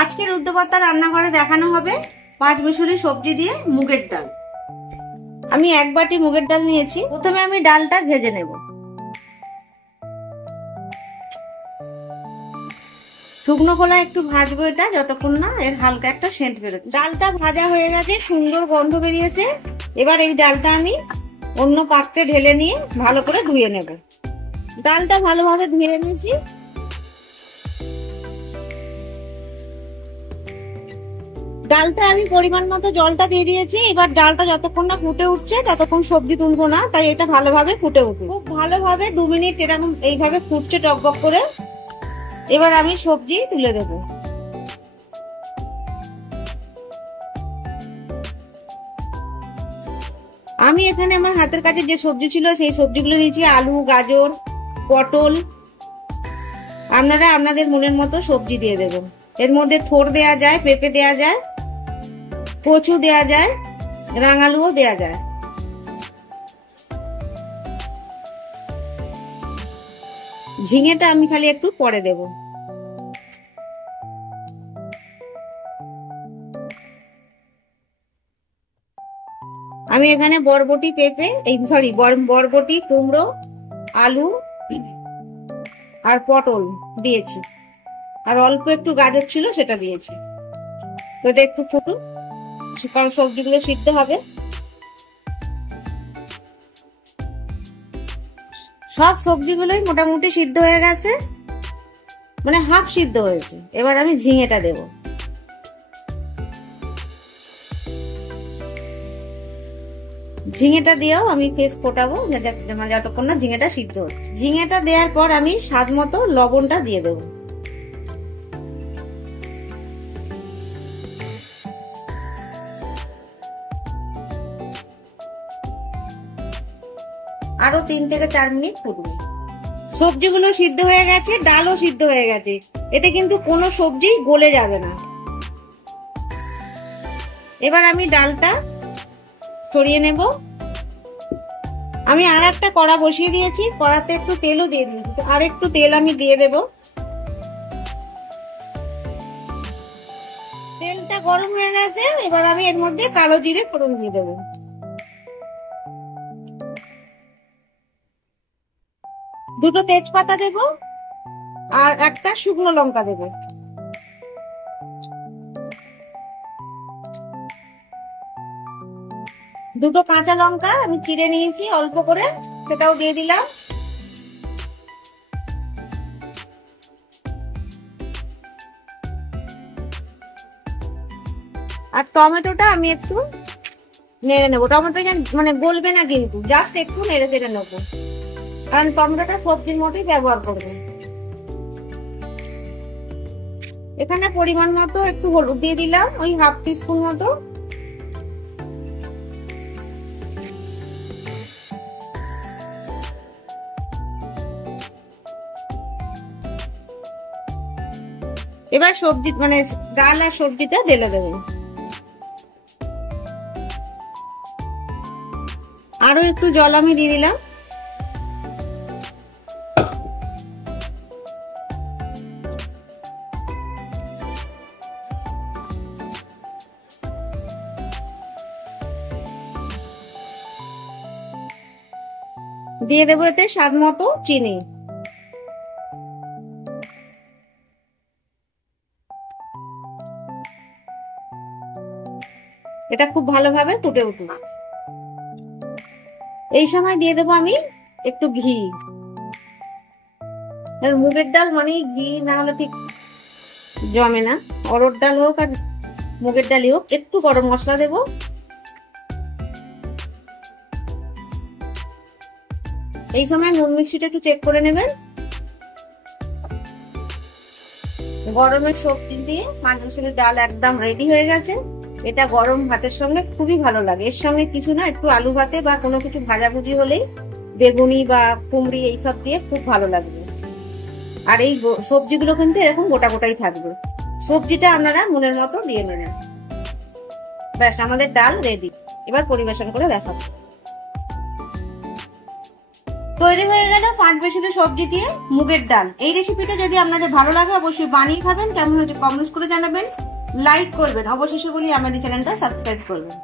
আজকের উদ্যোক্তা রান্নাঘরে দেখানো হবে 5 মিশালি সবজি দিয়ে মুগের ডাল। আমি 1 বাটি মুগের ডাল নিয়েছি। প্রথমে আমি ডালটা ভেজে নেব। শুকনো খোলা একটু ভাজবো এটা যতক্ষণ না এর হালকা একটা সেন্ট বেরোচ্ছে। ডালটা ভাজা হয়ে গেছে, সুন্দর গন্ধ বেরিয়েছে। এবার এই ডালটা আমি অন্য পাত্রে ঢেলে নিয়ে ভালো করে ধুয়ে নেব। ডালটা ভালোভাবে ধুয়ে নিয়েছি। ডালটা আমি পরিমাণ মতো জলটা দিয়ে দিয়েছি। এবার ডালটা যতক্ষণ না ফুটে উঠছে ততক্ষণ সবজি তুলবো না, তাই এটা ভালোভাবে ফুটে উঠবে। খুব ভালোভাবে 2 মিনিট এরকম এইভাবে ফুটছে টকবক করে। এবার আমি সবজি তুলে দেব। আমি এখানে আমার হাতের কাছে যে সবজি ছিল সেই সবজিগুলো দিয়েছি, আলু, গাজর, পটল। আপনারা আপনাদের মনের মতো সবজি দিয়ে দেবেন। এর মধ্যে থোড় দেয়া যায়, পেঁপে দেয়া যায়, কচু দেয়া যায়, রাঙালুও দেয়া যায়। ঝিঙেটা আমি খালি একটু পরে দেব। আমি এখানে বরবটি, পেঁপে, বরবটি, কুমড়ো, আলু আর পটল দিয়েছি, আর অল্প একটু গাজর ছিল সেটা দিয়েছি। তো এটা একটু ফুটুক, কারণ সবজিগুলো সিদ্ধ হবে। সব সবজিগুলোই মোটামুটি সিদ্ধ হয়ে গেছে, মানে হাফ সিদ্ধ হয়েছে। এবার আমি ঝিঙেটা দেব। ঝিঙেটা দিয়েও আমি পেস্ট ফোটাবো যতক্ষণ না ঝিঙেটা সিদ্ধ হচ্ছে। ঝিঙেটা দেওয়ার পর আমি স্বাদ মতো লবণটা দিয়ে দেবো। আরো 3 থেকে 4 মিনিট ফুটবে। সবজিগুলো সিদ্ধ হয়ে গেছে, ডালও সিদ্ধ হয়ে গেছে। এতে কিন্তু কোনো সবজি গলে যাবে না। এবার আমি ডালটা সরিয়ে নেব। আমি আর একটা কড়া বসিয়ে দিয়েছি, কড়াতে একটু তেলও দিয়ে দিয়েছি। আর একটু তেল আমি দিয়ে দেব। তেলটা গরম হয়ে গেছে। এবার আমি এর মধ্যে কালো জিরে ফোড়ন দিয়ে দেবো। দুটো তেজপাতা দেব আর একটা শুকনো লঙ্কা দেব। দুটো কাঁচা লঙ্কা আমি চিড়ে নিয়েছি অল্প করে, সেটাও দিয়ে দিলাম। আর টমেটোটা আমি একটু নেড়ে নেবো। টমেটো মানে গলবে না, কিন্তু জাস্ট একটু নেড়ে চেড়ে নেবো, কারণ টমেটোটা সবজির মতোই ব্যবহার করবো। এখানে পরিমাণ মতো একটু হলুদ দিয়ে দিলাম, ওই হাফ টিস্পুন মতো। এবার সবজি মানে ডাল আর সবজিটা ঢেলে দেবো। আরো একটু জল আমি দিয়ে দিলাম। দিয়ে দেবো এতে স্বাদ মতো চিনি। এটা খুব ভালোভাবে ফুটে উঠবে। এই সময় দিয়ে দেবো আমি একটু ঘি। মুগের ডাল মানে ঘি না হলে ঠিক জমে না। অরহর ডাল হোক আর মুগের ডালই হোক, একটু গরম মশলা দেব। এই সময় নুন মিষ্টিটা একটু চেক করে নেবেন। গরমের সবজি দিয়ে 5 মিশালি ডাল একদম রেডি হয়ে গেছে। এটা গরম ভাতের সঙ্গে খুবই ভালো লাগে। এর সঙ্গে কিছু না, একটু আলু ভাতে বা কোনো কিছু ভাজাভুজি হলেই, বেগুনি বা কুমড়ি এইসব দিয়ে খুব ভালো লাগবে। আর এই সবজিগুলো কিন্তু এরকম গোটা গোটাই থাকবে। সবজিটা আপনারা মনের মতো দিয়ে নেবেন। ব্যাস, আমাদের ডাল রেডি। এবার পরিবেশন করে দেখাবো। তো তৈরি হয়ে গেল 5 বেসনের সবজি দিয়ে মুগের ডাল। এই রেসিপিটা যদি আপনাদের ভালো লাগে অবশ্যই বানিয়ে খাবেন। কেমন হয়েছে কমেন্টস করে জানাবেন, লাইক করবেন, অবশেষে বলি আমার এই চ্যানেলটা সাবস্ক্রাইব করবেন।